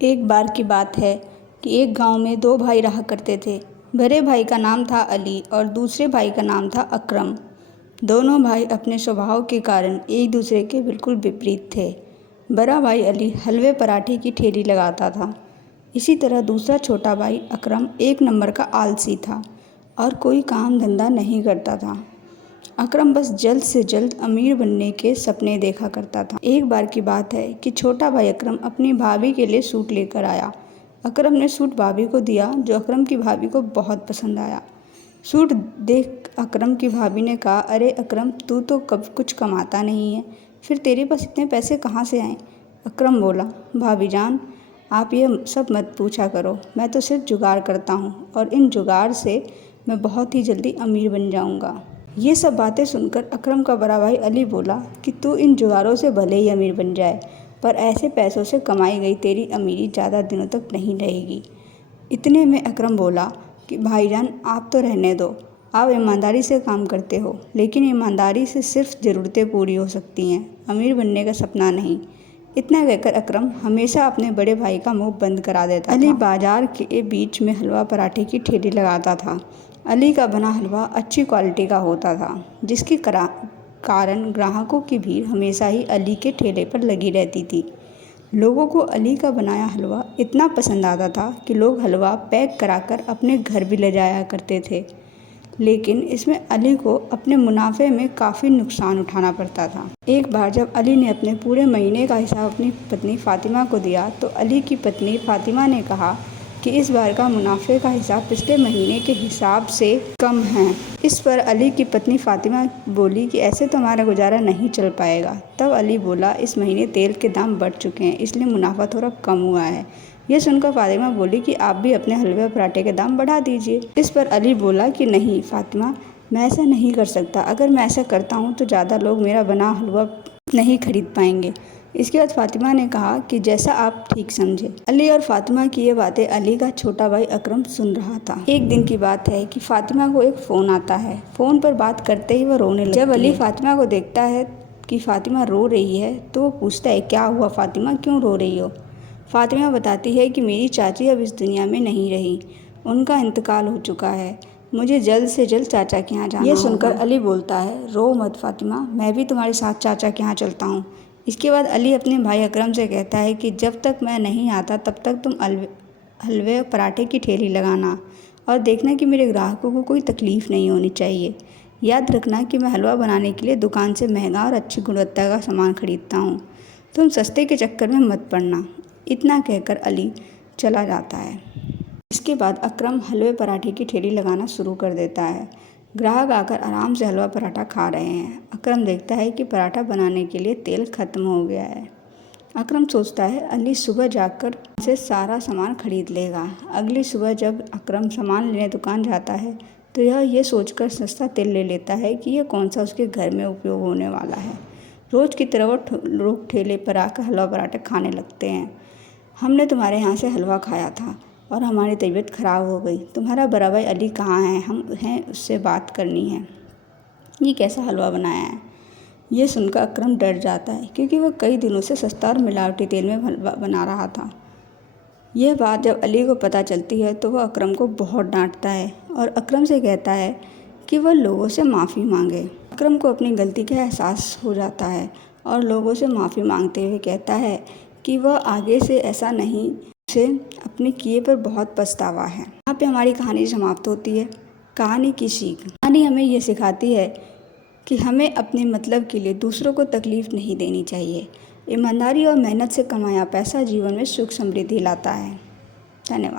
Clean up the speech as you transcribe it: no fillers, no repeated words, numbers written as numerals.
एक बार की बात है कि एक गांव में दो भाई रहा करते थे। बड़े भाई का नाम था अली और दूसरे भाई का नाम था अकरम। दोनों भाई अपने स्वभाव के कारण एक दूसरे के बिल्कुल विपरीत थे। बड़ा भाई अली हलवे पराठे की ठेली लगाता था। इसी तरह दूसरा छोटा भाई अकरम एक नंबर का आलसी था और कोई काम धंधा नहीं करता था। अकरम बस जल्द से जल्द अमीर बनने के सपने देखा करता था। एक बार की बात है कि छोटा भाई अकरम अपनी भाभी के लिए सूट लेकर आया। अकरम ने सूट भाभी को दिया, जो अकरम की भाभी को बहुत पसंद आया। सूट देख अकरम की भाभी ने कहा, अरे अकरम, तू तो कब कुछ कमाता नहीं है, फिर तेरे पास इतने पैसे कहाँ से आए? अकरम बोला, भाभी जान, आप ये सब मत पूछा करो, मैं तो सिर्फ जुगाड़ करता हूँ और इन जुगाड़ से मैं बहुत ही जल्दी अमीर बन जाऊँगा। ये सब बातें सुनकर अकरम का बड़ा भाई अली बोला कि तू इन जुगाड़ों से भले ही अमीर बन जाए, पर ऐसे पैसों से कमाई गई तेरी अमीरी ज़्यादा दिनों तक नहीं रहेगी। इतने में अकरम बोला कि भाईजान, आप तो रहने दो, आप ईमानदारी से काम करते हो, लेकिन ईमानदारी से सिर्फ ज़रूरतें पूरी हो सकती हैं, अमीर बनने का सपना नहीं। इतना कहकर अकरम हमेशा अपने बड़े भाई का मुंह बंद करा देता था। अली बाजार के बीच में हलवा पराठे की ठेली लगाता था। अली का बना हलवा अच्छी क्वालिटी का होता था, जिसके कारण ग्राहकों की भीड़ हमेशा ही अली के ठेले पर लगी रहती थी। लोगों को अली का बनाया हलवा इतना पसंद आता था कि लोग हलवा पैक कराकर अपने घर भी ले जाया करते थे। लेकिन इसमें अली को अपने मुनाफे में काफ़ी नुकसान उठाना पड़ता था। एक बार जब अली ने अपने पूरे महीने का हिसाब अपनी पत्नी फ़ातिमा को दिया, तो अली की पत्नी फ़ातिमा ने कहा कि इस बार का मुनाफे का हिसाब पिछले महीने के हिसाब से कम है। इस पर अली की पत्नी फ़ातिमा बोली कि ऐसे तो हमारा गुजारा नहीं चल पाएगा। तब अली बोला, इस महीने तेल के दाम बढ़ चुके हैं, इसलिए मुनाफा थोड़ा कम हुआ है। यह सुनकर फ़ातिमा बोली कि आप भी अपने हलवे पराठे के दाम बढ़ा दीजिए। इस पर अली बोला कि नहीं फ़ातिमा, मैं ऐसा नहीं कर सकता। अगर मैं ऐसा करता हूँ तो ज़्यादा लोग मेरा बना हलवा नहीं खरीद पाएंगे। इसके बाद फ़ातिमा ने कहा कि जैसा आप ठीक समझे। अली और फ़ातिमा की ये बातें अली का छोटा भाई अकरम सुन रहा था। एक दिन की बात है कि फ़ातिमा को एक फ़ोन आता है। फ़ोन पर बात करते ही वह रोने लगती है। जब अली फ़ातिमा को देखता है कि फ़ातिमा रो रही है, तो वो पूछता है, क्या हुआ फ़ातिमा, क्यों रो रही हो? फ़ातिमा बताती है कि मेरी चाची अब इस दुनिया में नहीं रही, उनका इंतकाल हो चुका है, मुझे जल्द से जल्द चाचा के यहाँ जाना होगा। ये सुनकर अली बोलता है, रो मत फ़ातिमा, मैं भी तुम्हारे साथ चाचा के यहाँ चलता हूँ। इसके बाद अली अपने भाई अकरम से कहता है कि जब तक मैं नहीं आता तब तक तुम हलवे पराठे की ठेली लगाना और देखना कि मेरे ग्राहकों को कोई तकलीफ़ नहीं होनी चाहिए। याद रखना कि मैं हलवा बनाने के लिए दुकान से महंगा और अच्छी गुणवत्ता का सामान खरीदता हूँ, तुम सस्ते के चक्कर में मत पड़ना। इतना कहकर अली चला जाता है। इसके बाद अकरम हलवे पराठे की ठेली लगाना शुरू कर देता है। ग्राहक आकर आराम से हलवा पराठा खा रहे हैं। अकरम देखता है कि पराठा बनाने के लिए तेल ख़त्म हो गया है। अकरम सोचता है अली सुबह जाकर से सारा सामान खरीद लेगा। अगली सुबह जब अकरम सामान लेने दुकान जाता है, तो यह ये सोचकर सस्ता तेल ले लेता है कि यह कौन सा उसके घर में उपयोग होने वाला है। रोज़ की तरह वो लोग ठेले पर आकर हलवा पराठा खाने लगते हैं। हमने तुम्हारे यहाँ से हलवा खाया था और हमारी तबीयत ख़राब हो गई। तुम्हारा बड़ा भाई अली कहाँ है? हम हैं, उससे बात करनी है। ये कैसा हलवा बनाया है? ये सुनकर अकरम डर जाता है, क्योंकि वह कई दिनों से सस्ता और मिलावटी तेल में हलवा बना रहा था। यह बात जब अली को पता चलती है तो वह अकरम को बहुत डांटता है और अकरम से कहता है कि वह लोगों से माफ़ी मांगे। अकरम को अपनी गलती का एहसास हो जाता है और लोगों से माफ़ी मांगते हुए कहता है कि वह आगे से ऐसा नहीं, उसे अपने किए पर बहुत पछतावा है। यहाँ पे हमारी कहानी समाप्त होती है। कहानी की सीख, कहानी हमें ये सिखाती है कि हमें अपने मतलब के लिए दूसरों को तकलीफ़ नहीं देनी चाहिए। ईमानदारी और मेहनत से कमाया पैसा जीवन में सुख समृद्धि लाता है। धन्यवाद।